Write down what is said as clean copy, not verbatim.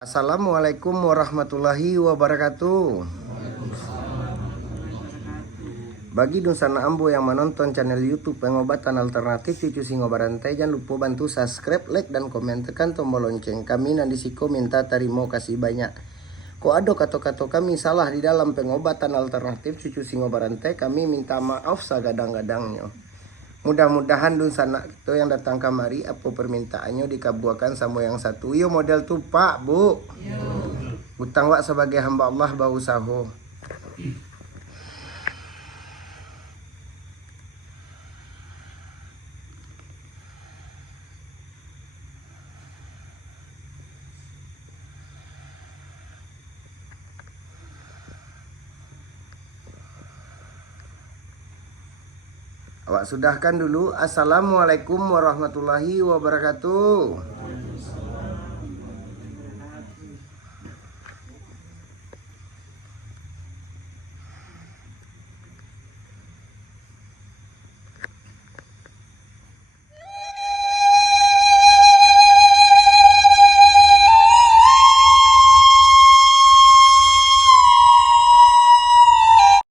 Assalamualaikum warahmatullahi wabarakatuh. Bagi Dusana Ambo yang menonton channel YouTube Pengobatan Alternatif Cucu Singo Barantai, jangan lupa bantu subscribe, like, dan komen, tekan tombol lonceng. Kami Nandisiko minta terima kasih banyak. Kok ada kata-kata kami salah di dalam pengobatan alternatif Cucu Singo Barantai, kami minta maaf sagadang-gadangnya. Mudah-mudahan Dusana itu yang datang kamari apa permintaannya dikabulkan sama yang satu. Yo model tuh Pak Bu. Utang wak sebagai hamba Allah bau saho. Awak sudahkan dulu. Assalamualaikum warahmatullahi wabarakatuh.